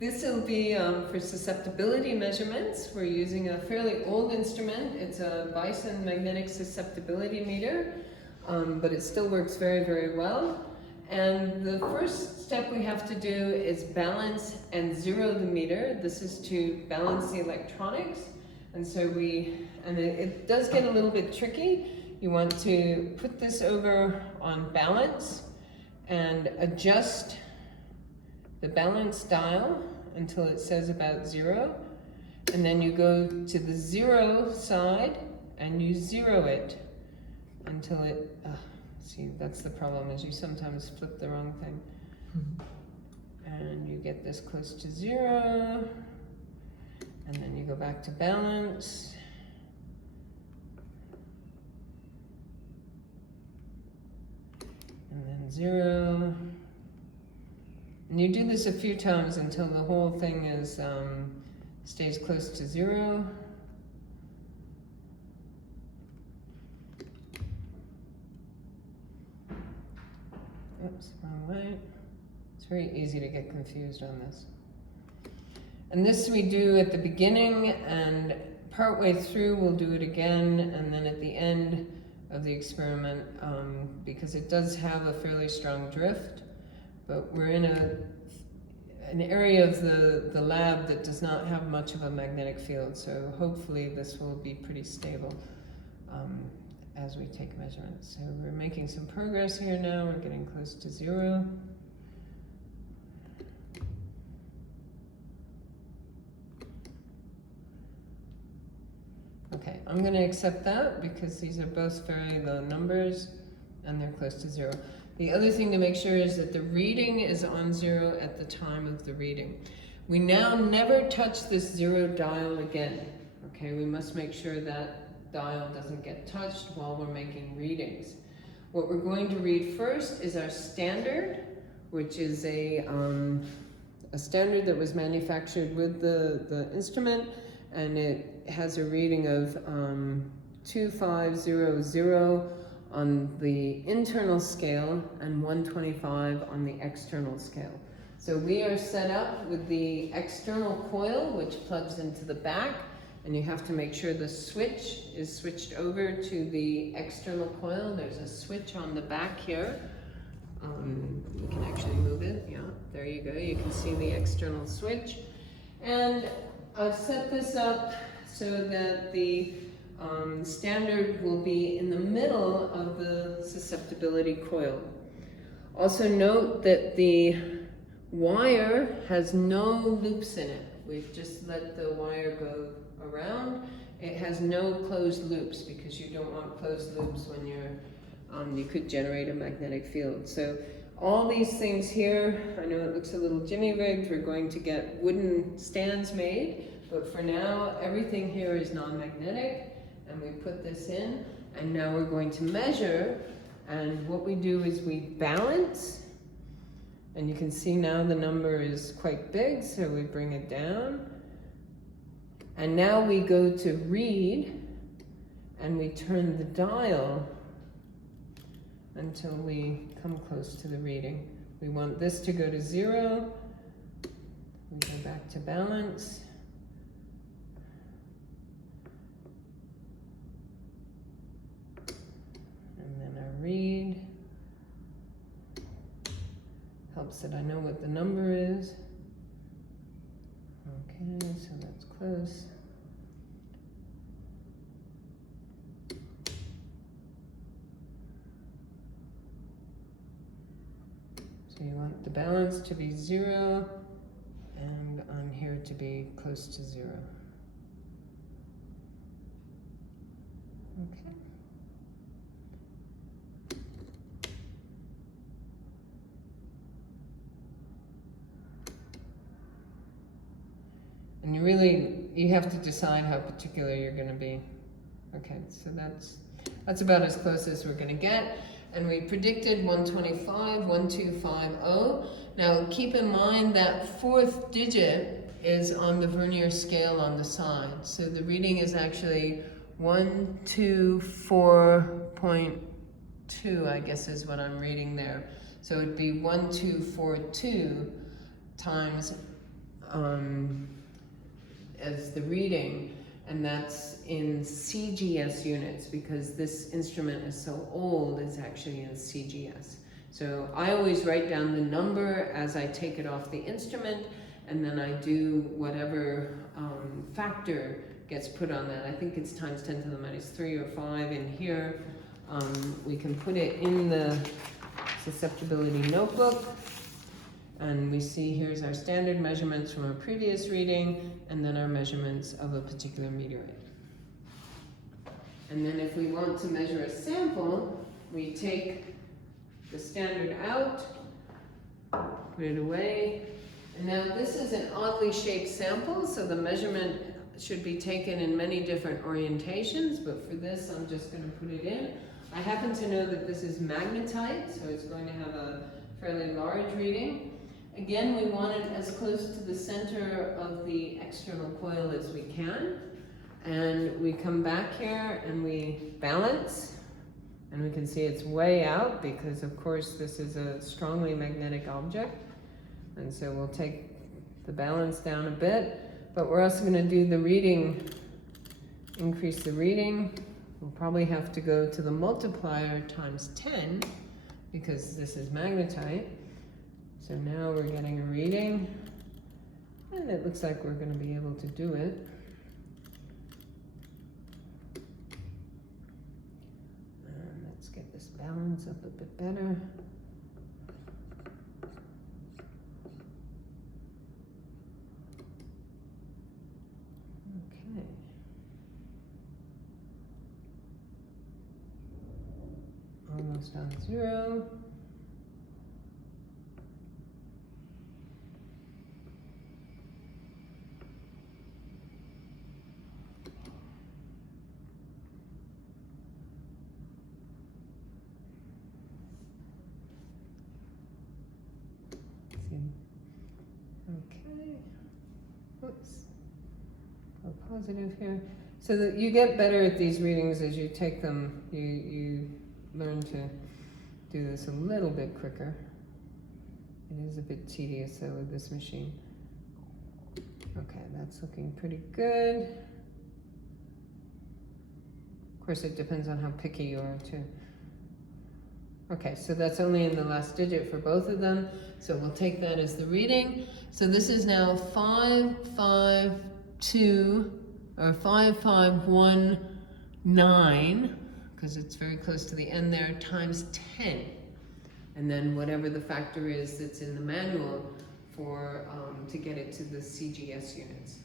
This will be for susceptibility measurements. We're using a fairly old instrument. It's a Bison magnetic susceptibility meter, but it still works very, very well. And the first step we have to do is balance and zero the meter. This is to balance the electronics. And so it does get a little bit tricky. You want to put this over on balance and adjust the balance dial until it says about 0, and then you go to the 0 side and you zero it until it, see, that's the problem, is you sometimes flip the wrong thing. And you get this close to 0, and then you go back to balance. And then 0. And you do this a few times until the whole thing is stays close to 0. Oops, wrong way. It's very easy to get confused on this. And this we do at the beginning, and partway through we'll do it again, and then at the end of the experiment, because it does have a fairly strong drift. But we're in an area of the lab that does not have much of a magnetic field, so hopefully this will be pretty stable as we take measurements. So we're making some progress here now. We're getting close to 0. Okay, I'm going to accept that because these are both very low numbers and they're close to 0. The other thing to make sure is that the reading is on 0 at the time of the reading. We now never touch this 0 dial again. Okay, we must make sure that dial doesn't get touched while we're making readings. What we're going to read first is our standard, which is a standard that was manufactured with the instrument, and it has a reading of 2500 on the internal scale and 125 on the external scale. So we are set up with the external coil, which plugs into the back, and you have to make sure the switch is switched over to the external coil. There's a switch on the back here. You can actually move it, yeah, there you go. You can see the external switch. And I've set this up so that the standard will be in the middle of the susceptibility coil. Also note that the wire has no loops in it. We've just let the wire go around. It has no closed loops because you don't want closed loops when you could generate a magnetic field. So all these things here, I know it looks a little jimmy-rigged. We're going to get wooden stands made, but for now, everything here is non-magnetic. And we put this in, and now we're going to measure, and what we do is we balance, and you can see now the number is quite big, so we bring it down, and now we go to read, and we turn the dial until we come close to the reading. We want this to go to 0, we go back to balance, read. Helps that I know what the number is. Okay, so that's close. So you want the balance to be 0 and on here to be close to 0. Okay. And you have to decide how particular you're going to be. Okay, so that's about as close as we're going to get. And we predicted 125, 1250. Now keep in mind that 4th digit is on the vernier scale on the side. So the reading is actually 124.2, I guess is what I'm reading there. So it'd be 1242 times as the reading, and that's in CGS units, because this instrument is so old, it's actually in CGS. So I always write down the number as I take it off the instrument, and then I do whatever factor gets put on that. I think it's times 10 to the minus 3 or 5 in here. We can put it in the susceptibility notebook, and we see here's our standard measurements from our previous reading, and then our measurements of a particular meteorite. And then if we want to measure a sample, we take the standard out, put it away, and now this is an oddly shaped sample, so the measurement should be taken in many different orientations, but for this I'm just going to put it in. I happen to know that this is magnetite, so it's going to have a fairly large reading. Again, we want it as close to the center of the external coil as we can. And we come back here and we balance, and we can see it's way out because of course this is a strongly magnetic object. And so we'll take the balance down a bit, but we're also going to do the reading, increase the reading. We'll probably have to go to the multiplier times 10 because this is magnetite. So now we're getting a reading, and it looks like we're going to be able to do it. And let's get this balance up a bit better. Okay. Almost on 0. Okay, oops, go positive here. So that you get better at these readings as you take them, you learn to do this a little bit quicker. It is a bit tedious though with this machine. Okay, that's looking pretty good. Of course, it depends on how picky you are too. Okay, so that's only in the last digit for both of them. So we'll take that as the reading. So this is now 552 or 5519, because it's very close to the end there, times 10. And then whatever the factor is that's in the manual for to get it to the CGS units.